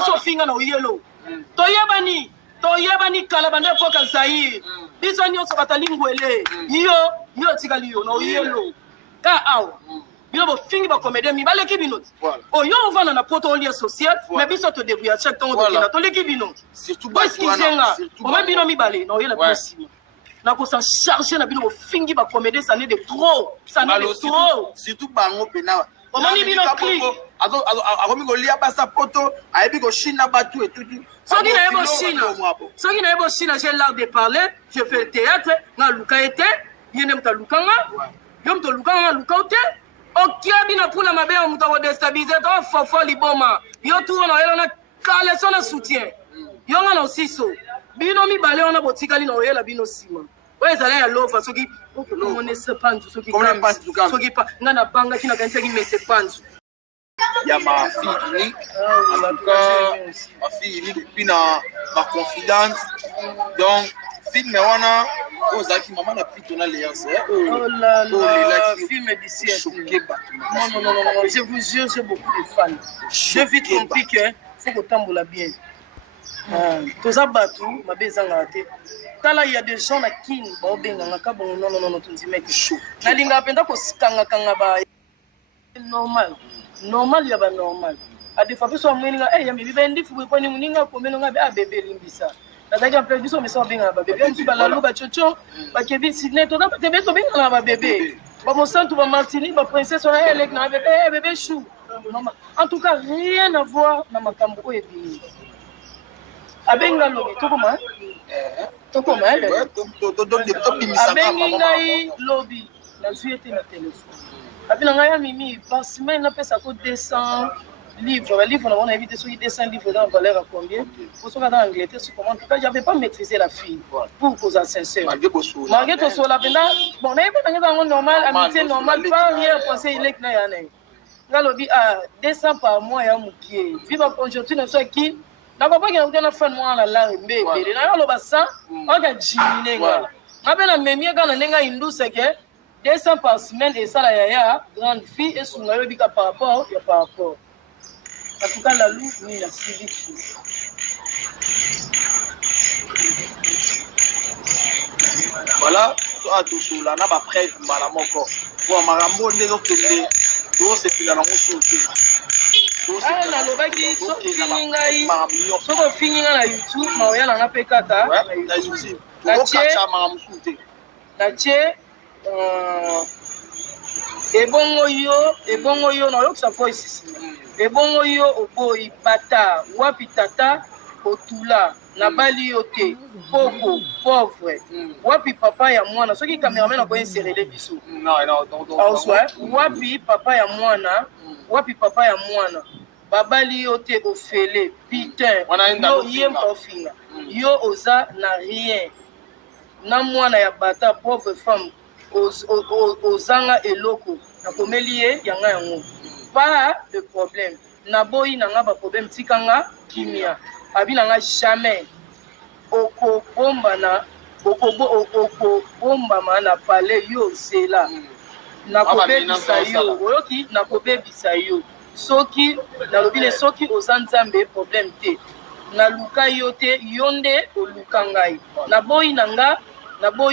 baso finga na yelo toyebani kala bande poka Zaire biso nyonso batali ngwele yo tikali yo na yelo ka awa bino bo fingi ba comédien mi baleki bino oyo ovana na poto lia social mais biso to débrouiller chaque temps to toleki bino surtout ba skizenga o même bino mi balé na yela bino na ko s'en charger na bino bo fingi ba comédien ça n'est de trop surtout bango pena omani bino clic akomi kolia basa poto ayebi koshina batu etutu soki na yebo china j'ai l'art de parler je fais le théâtre na luka ete yene mta lukanga yo mto lukanga luka ote okia bina pula mabe o mta ko déstabiliser to fofo liboma yo tu na yelo na kale so na soutien yo nga na osiso bino mi bale ona botikali na oyela bino sima oyo ezala ya lova soki okomone se panzu soki pa nga na banga kina kanisa ki mese panzu ya ma fille unique en tout cas ma fille unique depuis na ma confidente donc film wana ozaki maman na plutôt na léance oh là là film d'ici choqué non je vous jure j'ai beaucoup de fans je vis compliqué faut que tambola bien toza batu mabe ezanga te tala il y a des gens na kin ba obenganga ka bon non tunzimeke nalinga penda ko kanga ba normal ya ba normal a des fois biso mweninga ya mi bibendi fu ko ni muninga ko menonga ba bebe limbisa nazaki en plus biso miso benga ba bebe msu ba lalu ba chocho ba kevin sidney to na tebe to benga ba bebe ba monsanto ba martini ba princesse ona elek na bebe chou normal en tout cas rien à voir na makambo ko ebi abenga lobi tokoma abengi ngai lobi nazwi ete na telefone abina ngai ya mimi par semaine napesa ko 200 livres na wana éviter soki 200 livres dans valeur à combien pour soka dans Angleterre sur comment en tout cas j'avais pas maîtrisé la fille pour causer sincère malgré tout cela penda bon na yeba ngeza ngo normal amitié normal pas rien penser il est na yana ngalobi 200 par mois ya mukie viva aujourd'hui na so qui na papa ki na na fan moi na la mbebe na yoloba ça oka jiminenga ngabela memie kana nenga indusa ke 200 par semaine et ça la yaya grande fille et sunga yobi ka par rapport en tout cas la loup ni la civique voilà toi tout cela na ba prêtre mala moko pour marambo ndeko kende to se fila na musuti nalobaki soki ofinginga na youtube maoya nanga mpe kata natie ebongo yo nayokisa voice ebongo yo oboyi bata wapi tata otula nabali yo te poko pauvre wapi papa ya mwana soki cameraman akoinserele biso wapi papa ya mwana babali yo te ofele putain yo yemba ofinga yo oza na rien na mwana ya bata pauvre femme ozanga eloko nakomeli ye yanga yango pas de problème naboyi nanga ba problème tikanga kimia abi nanga jamais okobombama na pale yo zela nakobebisa yo oyoki nakobebisa yo soki nalobile soki oza nzambe problème te naluka yo te yo nde oluka ngai naboyi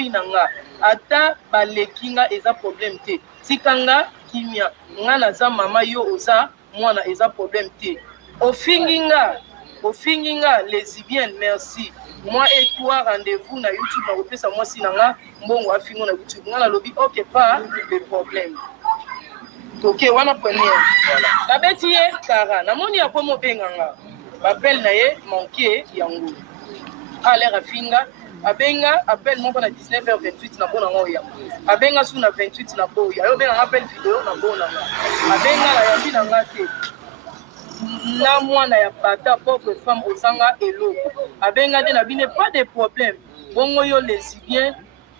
nanga ata baleki nga eza problème te tikanga kimia nga naza mama yo oza mwana eza problème te ofingi nga lesbienne merci moi et toi rendez-vous na YouTube na kopesa mwasi nanga mbongo afingo na YouTube nga nalobi ok pas de problème ok wana première babeti ye kara namoni ya komo benganga bapel na ye manqué yango alaire afinga abenga appel mon na 19h28 na bona ngoya abenga su na 28 na boya yo benga appel vidéo na bona abenga la yambi na ngate na mwana ya bata pauvre femme osanga eloko abenga de na bine pas de problème bongo yo lesbienne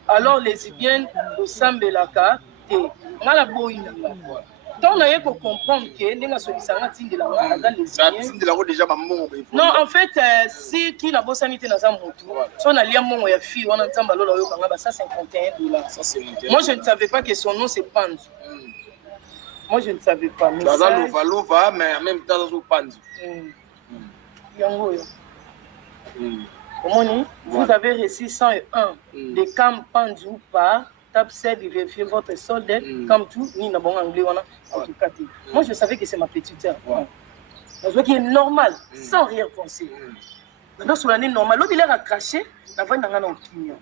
alors lesbienne osambelaka te ngala boyina donc on a comprendre que ndinga solisanga tindela nga lesbienne tindela ko déjà mamongo non en fait si qui la bossanité na za motu so na lia mongo ya fille wana nzamba lola yo kanga ba $151 moi je ne savais pas que son nom c'est Panzu moi je ne savais pas mais ça lova mais en même temps ça Panzu Yangoyo. Comment vous avez reçu 101 de Cam Pandu par Tapsed, vérifiez votre solde, comme tout, ni n'a bon anglais, en tout cas. Moi, je savais que c'est ma petite sœur. Je vois qu'il est normal, sans rien penser. Maintenant, sur l'année normale, l'autre, il a craché, la voix n'a pas d'opinion.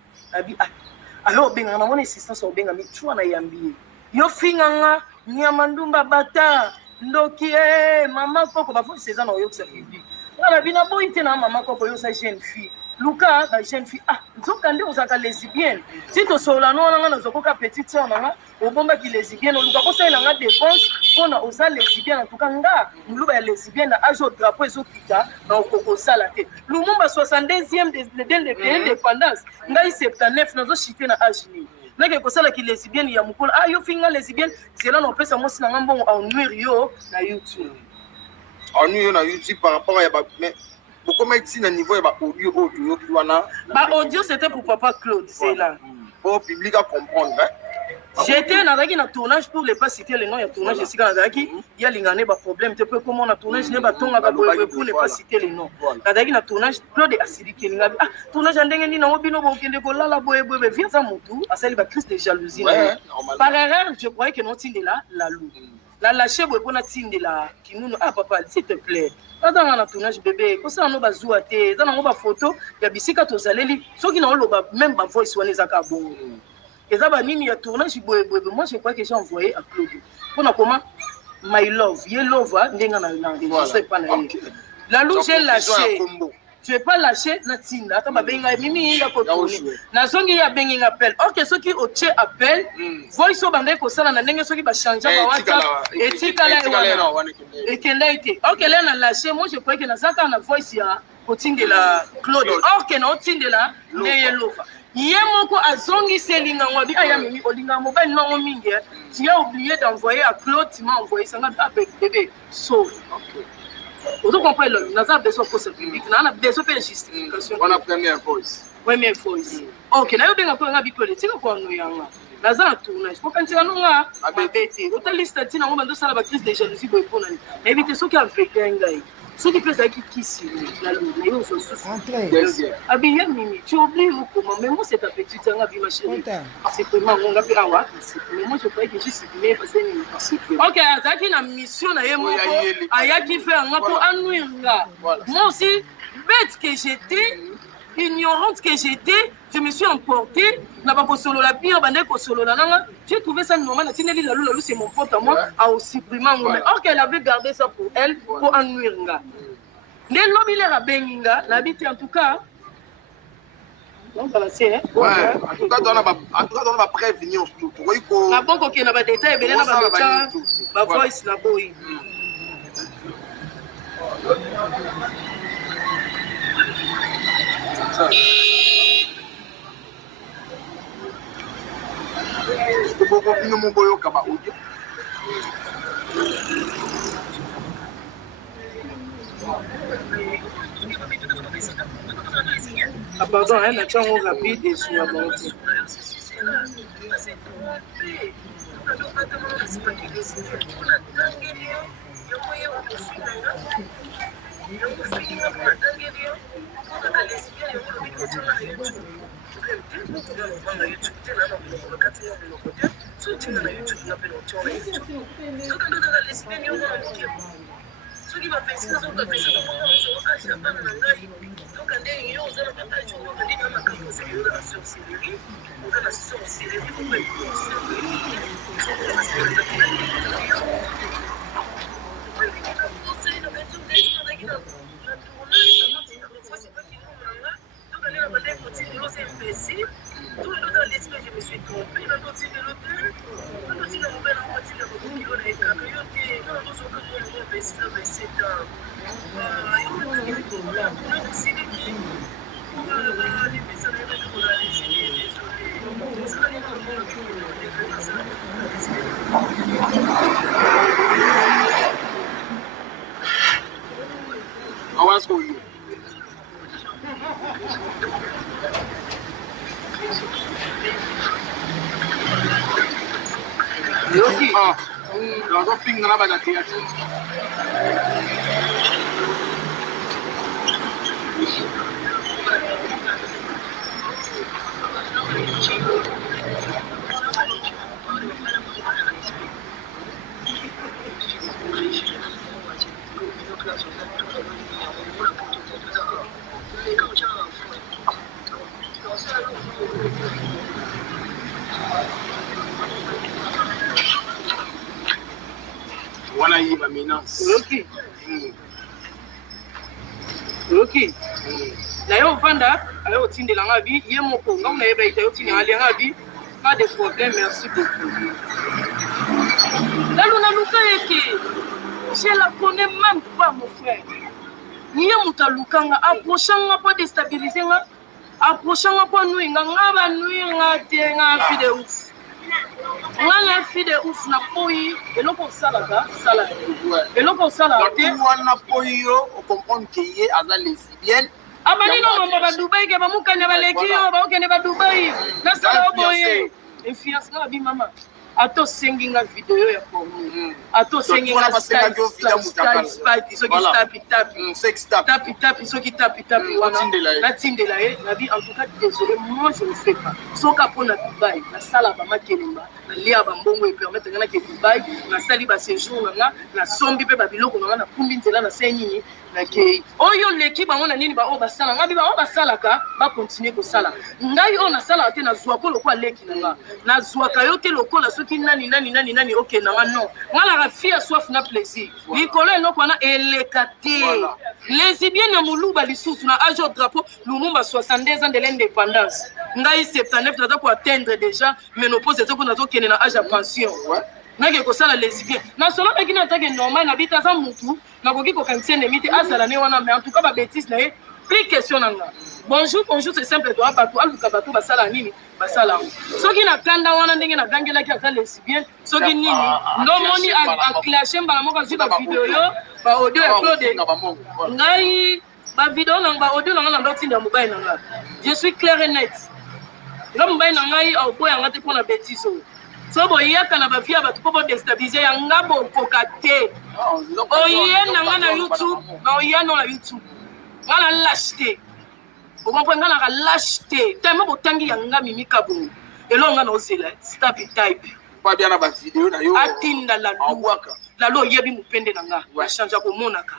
Alors, ben, on a mon assistance au ben, mais tu en as yambi. Yo finganga, nyamandumba bata, ndoki, maman, koko, bah, faut ces ans, on y a que ça public. La vie n'a pas été dans maman, koko, yo, sa jeune fille. Luka, la jeune fille, nzokande ozaka lesbienne. Si to sola no nga nazokoka petite sœur nanga, obomba ki lesbienne, Luka ko sa nanga dépense pona oza lesbienne en tout cas nga, muluba ya lesbienne na ajo drapeau ezokita na okoko sala te. Lumumba 62e de l'indépendance, ngai 79 nazo chité na âge ni. Nake ko sala ki lesbienne ya mukolo, yo finga lesbienne, c'est là on peut sa mosi na ngambongo en nuire yo na YouTube. En nuire na YouTube par rapport à mais pourquoi mettre à niveau audio audio c'était pour papa Claude, c'est là. Pour le public à comprendre. J'étais dans un tournage pour ne pas citer le nom, il y a tournage ici quand il y a des problèmes, tu peux comment on a tournage, pour ne pas citer les noms. Dans un tournage, Claude a dit qu'il y a tournage en dengue, non, bino bokende ko la boye boye viens à mon tour, à celle de crise de jalousie. Par erreur, je croyais que non tinde là la loup. La lâcher boye pour tinde là qui nous papa s'il te plaît. Dans un tournage bébé, comme ça on va jouer dans une photo, il y a bisika to zaleli, ceux qui n'ont même pas voix soigner zaka bon. Et ça va nini ya tournage moi je crois que j'ai envoyé à Claude. Pour comment my love, ye love ndenga na sais pas na. La loup j'ai lâché. Tu veux pas lâcher na tinda ta babenga mimi inga ko tourner. Na zongi ya bengi appel. OK ceux qui au che appel, voice au bande ko sala na ndenge ceux qui ba changer ba WhatsApp et tikala et kenda été. OK là na lâché, moi je crois que na zaka na voice ya kotinga la Claude. OK na otinga la ne love. Hier moko azongi selinga ngwabi aya mimi olinga mobile non mingi. Tu as oublié d'envoyer à Claude, tu m'as envoyé ça avec bébé. Sauve. OK. Vous comprenez, nous avons besoin de ce public, nous avons besoin de justification. On a première voice. Première voice. Ok, nous avons besoin de politique pour nous. Nous avons un tournage. Pour quand nous avons un bébé, nous avons liste de nous avons la crise de jalousie pour nous. Évitez ceux qui ont fait un gars. Ceux qui peuvent être qui la lune, mais ils sont sous. Abiyé Mimi, tu oublies comment, mais moi c'est ta petite sœur, ma chérie. C'est vraiment mon gars, mais moi je croyais que je suis bien passé. Ok, Azaki na mission na yemo, Ayaki fait un rapport à nous. Moi aussi, bête que j'étais, ignorante que j'étais, je me suis emportée. N'a pas solo la pire, solo la j'ai trouvé ça normal. C'est mon pote à moi, à aussi primaire. Or qu'elle avait gardé ça pour elle, pour ennuyer. Les lobbies à Benginga, l'habité en tout cas. Donc, voilà, c'est. Ouais, en tout cas, on va prévenir tout. La banque qui n'a pas de détails, mais elle n'a pas de voice, la boy. Ah pardon, un action rapide et sur la volonté. maintenance. Ok. Ok. Na yo vanda, ayo tinde la ngabi, ye moko, ngam na yeba ita yo tinde ali ngabi, pas de problème, merci beaucoup. Là, on a loupé. Je la connais même pas, mon frère. Ni ya muta lukanga, approchanga pas déstabiliser nga, approchanga pas nous, nga nous te nga fi de ouf. Nga fi de ouf na poi, eloko salaka, sala. Eloko sala te. Wana poi yo, on comprend que yé aza lesbienne. Abani no mama ba Dubai ke ba mukanya ba leki yo, ba okene ba Dubai. Na sala boye. Influence nga bi mama. Ato sengi nga video ya Congo. Ato sengi nga style soki tapi wana. Na tindela ye, na bi en tout cas désolé, moi je ne fais pas. Soka pona Dubai, na sala ba makelimba, na lia ba mbongo e permettre nga na ke Dubai, na sali ba séjour nga, na sombi pe ba biloko nga na kumbi nzela na senyi na ke. Oyo leki bango na nini ba o ba sala, nga bi ba o ba sala ka, ba continuer ko sala. Ngai o na sala te na zwa ko lokwa leki na nga. Na zwa ka yo te lokola soki nani ok na non ngala ka fia soif na plaisir likolo eloko wana elekate lesbienne ya muluba lisusu na âge au drapeau Lumumba 62 ans de l'indépendance ngai 79 naza ko atteindre déjà ménopause ezoko nazo kene na âge ya pension nake kosala lesbienne na solo meki na take normal na bita za mutu nakoki kokanisa ennemi te azala ne wana mais en tout cas ba bêtise na ye plus question nanga bonjour c'est simple toi bato aluka bato basala nini basala soki na kanda wana ndenge na gangelaki ata lesbien soki nini ndomoni a clashe mbala moko azwi ba video yo ba audio uploadé ngai ba video nanga ba audio nanga na ndotinda mobile nanga je suis clair et net nga mobile nanga au boya ngate pona bêtise so boyaka na bafia bato po déstabiliser yanga bokoka te oye nanga na YouTube na oya no na YouTube ngala lâcheté vous comprenez ngala lâcheté tellement botangi yanga mimika bo elonga na osela stop type pas bien na ba vidéo na yo atinda la lo yebi mupende nanga wa change ko monaka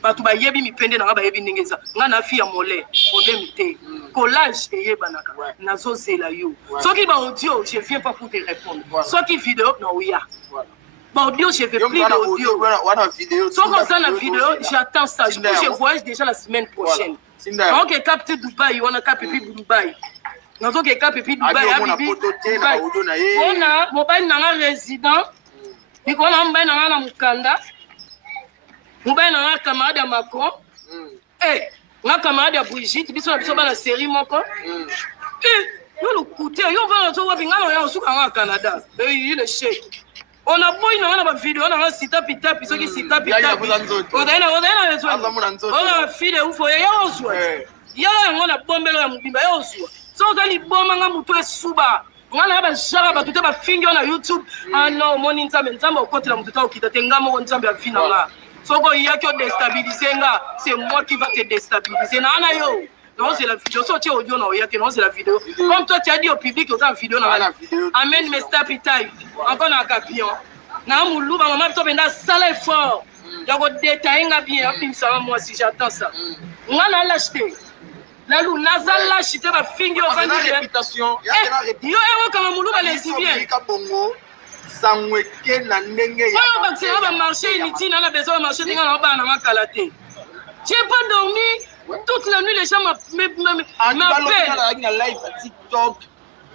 bato ba yebi mipende nanga ba yebi ndengeza nga na fia mole problème te collage eyebanaka nazo zela yo soki ba audio je viens pas pour te répondre soki vidéo na oya ba audio je vais plus d'audio wana vidéo so comme ça la vidéo j'attends ça je voyage déjà la semaine prochaine donc capte Dubai wana capte Dubai nazo ke capte Dubai abibi ona mobile nanga résident nikona mobile nanga na mukanda mobile nanga camarade ya Macron nga camarade ya Brigitte biso na biso ba la série moko yo le côté yo va to wapi ngalo ya usuka nga Canada il est chèque on a boy na ba video na sita pita piso ki sita pita odaina ona file ufo ya oswa ya ngona bombelo ya mubimba ya oswa so kali bomba nga mutu esuba ngana ba jara ba tuta ba fingi na YouTube no moni nzambe okotela mutu ta okita te ngamo nzambe afina nga soko yaki o déstabiliser nga c'est moi qui va te déstabiliser na ana yo non c'est la vidéo so tu audio na yaki non c'est la vidéo comme toi tu as dit au public que ta vidéo na amène mes stop type encore na capion na muluba maman to benda sala effort ya ko détailler nga bien apimisa moi si j'attends ça ngana l'acheter la lu nazal l'acheter ba fingi o vandi réputation yo ewo kama muluba lesbien sangweke na ndenge ya ba tsela ba marché inutile na besoin de marché tinga na ba na makalaté j'ai pas dormi toute la nuit les gens m'appellent na live TikTok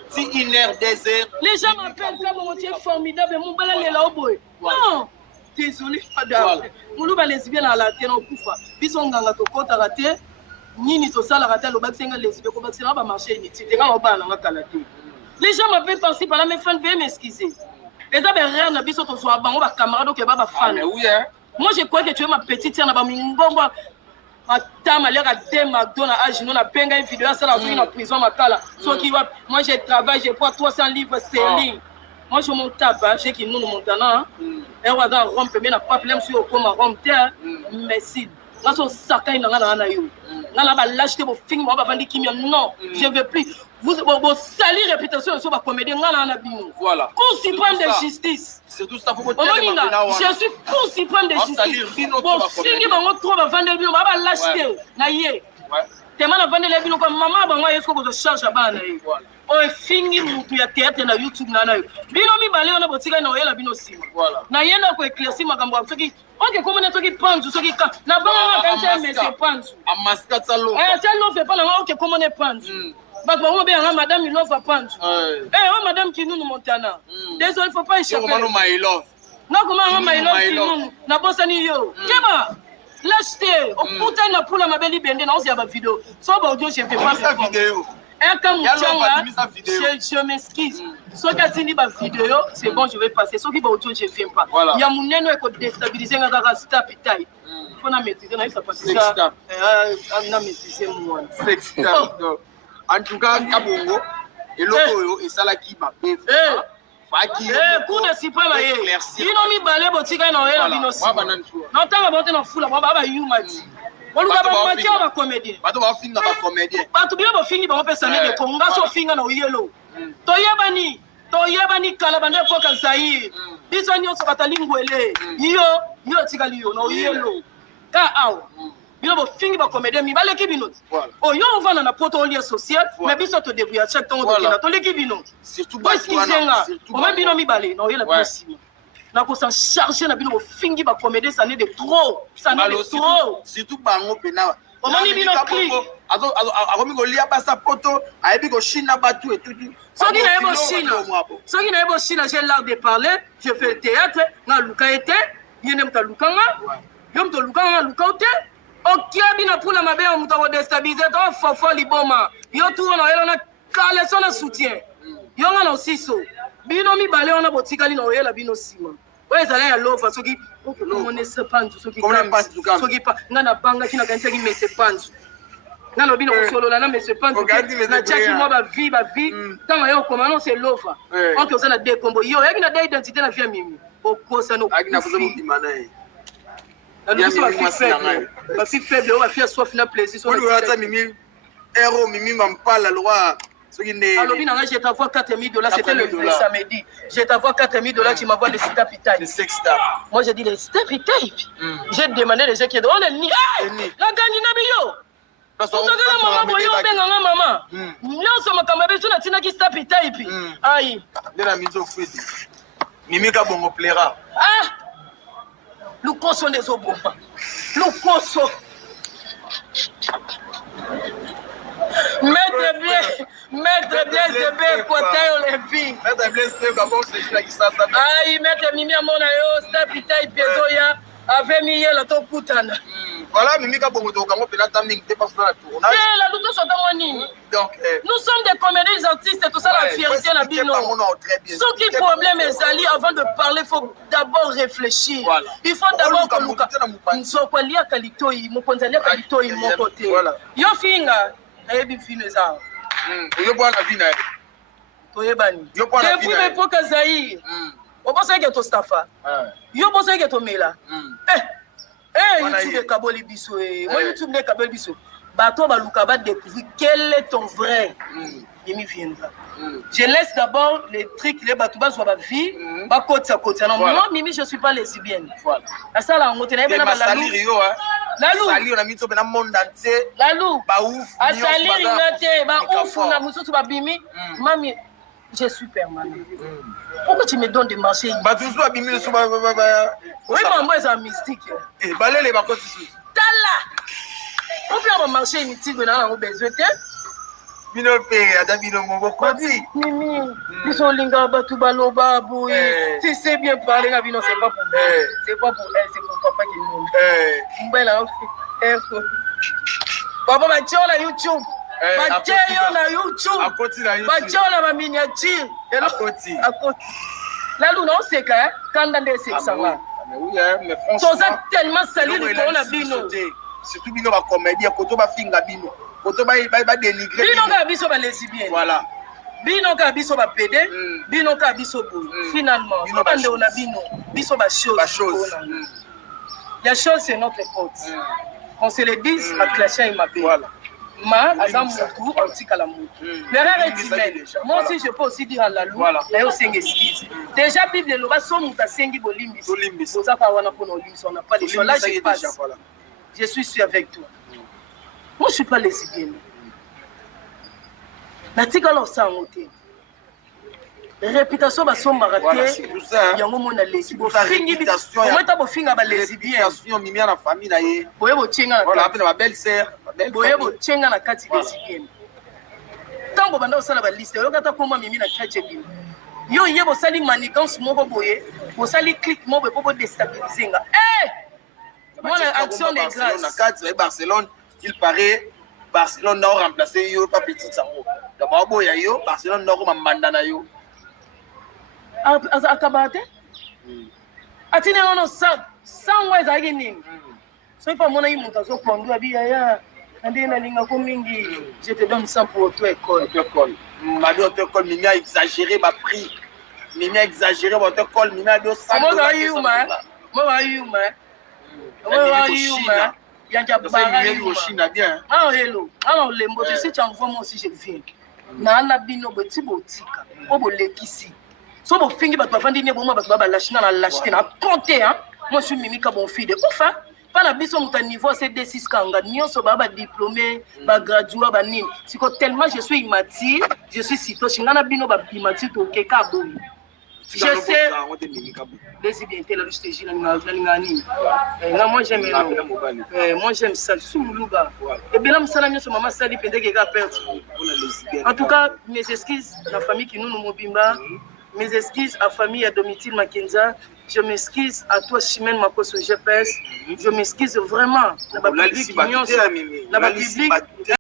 si 1h 2h les gens m'appellent comme mon Dieu formidable mon bala lela oboy non désolé madame muluba lesbien à la tête au kufa biso nganga to kota raté nini to sala raté lo baksenga lesbien ko baksena ba marché inutile tinga na ba na makalaté les gens m'appellent par-ci par là mes fans veuillez m'excuser. Les aberrants na biso to soa bango ba camarade ke ba fan. Moi je crois que tu es ma petite sœur na ba mingongo atama leka de McDonald's âge non na benga une vidéo ça la na prison makala. So qui va moi je travaille je prends 300 livres sterling. Moi je monte tabac chez qui nous montana. Et on va dans Rome mais na pas problème sur comme Rome terre. Merci. Là so sakai na na yo. Na la ba lâcheté bo film ba vandi kimia non, je veux plus. Vous salir réputation sur ma comédie ngana bino. Voilà. Cour suprême de justice. C'est tout ça faut je suis cour suprême de justice. Bon, singi bango trop ba vendre bino ba lâcheté na ye. Tellement na vendre les bino comme maman bango est-ce que vous charge ba na ye. oyo efingi mutu ya théâtre na YouTube na yo bino mibale wana botika na oyela bino nsima na ye na koéclairci makambo ya soki oke komona soki panzu soki ka na bango makanisi ya monsieur panzu amaskatsa lofa tia lofa epa nanga oke komona panzu bato bango beyanga madame ilova panzu o madame kinunu montana désolé faut pas échapper nakomanga mailove kinunu nabosani yo keba lâche te okutani na pula mabe libende na osia bavideo so baaudio je fais pas vidéo eka motianga je m'excuse soki atindi bavideo c'est bon je vais passer soki baaudio je fais pas ya monene ekodestabilize nga kaka stap type fo na maîtrise na yesa pasisa na maîtrise mwana en tout cas kabongo eloko oyo esalaki mabe coup de suprême ye bino mibale botikali na oyela bino notanga bote na fula bayuma ti oluka bamati ya bacomédien bato bino bofingi bango pesane de konga so ofinga na oyelo toyebani kala banda epoka zaire biso nyonso batali ngwele yo otikali yo na oyelo ka awa bino bofingi bacomédien mibaleki bino ti oyo ovanda na poto olie social mais biso todébrouilla chaque temps tokenda toleki bino eskizenga ome bino mibale na oyela bino nsima nakosa charge na bino bofingi bacomédien sane de trop surtout bango pena omoni bino clip akomi kolia basa poto ayebi koshina bato etutu soki nayebi oshina j'ai l'art de parler je fais le théâtre nga luka ete ye nde moto alukanga yo moto olukanga nga luka ote okiabi na mpuna mabe ya moto akodestabilize to fofo liboma yo turo na oyela na kaleso na soutien yo nga na osiso bino mibale wana botikali na oyela bino nsima oyo ezala ya lova soki omonese panzu soki nga nabangaki nakanisaki mese panzu nga lobi na kosolola na mese panzu natiaki mwa bavi ntango yo okoma non c'est lova oke oza na de kombo yo oyaki na de identité na via mimi okosa bafi faible oyo bafi ya soif na plaisir mimi ero mimi mampala loi alobi nanga je t'envoie 4000 $, c'était le samedi je t'envoie 4000 $, tu m'envoies le stap type moi j'ai dit le stap type j'ai demandé les gens qui on est ni la gandi na biyo otokala mama boyo obenganga mama nyonso makambo biso natinaki stap type ai ndena mizo fwedi mimi kabongo plaira lukoso ndezobomba lukoso Maître bien zebe côté olympique. Maître bien c'est comment c'est là qui ça. Aïe maître mimi amona yo stap type pezoya avec miyela to kutana. Voilà mimi ka bongo to kango pena taming te pas na tournage. La luto so ta nini. Donc nous sommes des comédiens artistes tout ça la fierté na bino. Ce qui problème ezali avant de parler faut d'abord réfléchir. Voilà. Il faut d'abord que luka nzoko lia kalitoi mokonza lia kalitoi mon côté. Yo finga ebi fino za. Yo bwana vina. Toyebani. Depuis l'époque Zaïre. On pensait que to stafa. Yo pensais que to mela. YouTube kaboli biso moi YouTube ne kaboli biso. Bato baluka ba découvrir quel est ton vrai. Yemi viendra. Je laisse d'abord les trucs les bato ba soit ba vie, ba kotsa. Non moi Mimi je suis pas lesbienne. Voilà. Ça là on te na bena ba la Lalou. Sali on a mis na monde entier. Lalou. Ba ouf. Asali ringate ba ouf na mususu ba bimi. Mami je suis permanent. Pourquoi tu me donnes des marchés? Bah tout ça bimi so ba. Oui maman c'est un mystique. Eh balele ba koti su. Tala. On peut avoir marché mystique na on besoin te. Bino pe ada bino mo koti. Mimi. Biso linga batu baloba boy. Tu sais bien parler na bino c'est pas pour moi. C'est pas pour elle, c'est pour papa qui nous. Mbela on. Papa ma tiola YouTube. Bacheyo na YouTube. Akoti na YouTube. Bacheyo na ma miniature. Akoti. Lalou non c'est que kanda nde c'est ça là. Oui mais franchement. Toza tellement sali le corona bino. Surtout bino ba comédie koto ba finga bino. Koto ba dénigrer. Bino ka biso ba lesbienne. Voilà. Bino ka biso ba pédé, bino ka biso boy. Finalement, bino ba nde ona bino, biso ba chose. Ba chose. La chose c'est notre pote. On se le dit à clasher il m'appelle. Voilà. Ma azam mutu antika mutu. L'erreur est humaine. Moi aussi je peux aussi dire à la loi na yo sengi excuse. Déjà Bible le ba so muta sengi bolimbi. Oza ka wana pona olimbi on n'a pas les choix là je passe. Je suis avec toi. Moi je suis pas lesbienne. natikala osango te réputation basombaka te yango mona lesi bofingiometa bofinga balesbienne mimia na famille na ye boye bocenga na belle sœur boye bocenga na kati lesbienne ntango banda kosala baliste oyoka ata koma mimi na kati ebima yo ye bosali manigance moko boye bosali clique moko boye po bodestabilize nga mona action de grâce na kati ya Barcelone il paraît Barcelone n'a remplacé yo pas petit sango d'abord boya yo Barcelone n'a ko manda na yo akaba te atine ngono sango ezalaki nini soki pa mona ye moto azopondu abiyaya ande nalingako mingi je te donne ça pour auto-école mabi auto-école mimi a exagéré ma prix mimi a exagéré auto-école mimi a bio ça moi yanja bien hello alors lembo je sais tu envoies moi aussi je viens na na bino boti botika po bolekisi so bofingi bato bavandi ne bomwa bato babalashina na lashite na compte hein moi je suis mimika bon fille de enfin pas la biso muta niveau C6 kanga nyonso ba diplômé ba gradué ba nini siko tellement je suis immature je suis sito chingana bino ba immature to keka boy je sais les bien la juste nani moi j'aime moi j'aime ça sumuluga et bien là msala nyonso mama sali pende keka perte en tout cas mes excuses la famille qui nous mobimba. Mes excuses à famille à Domitille Makenza. Je m'excuse à toi, Chimène Makoso GPS. Je m'excuse vraiment.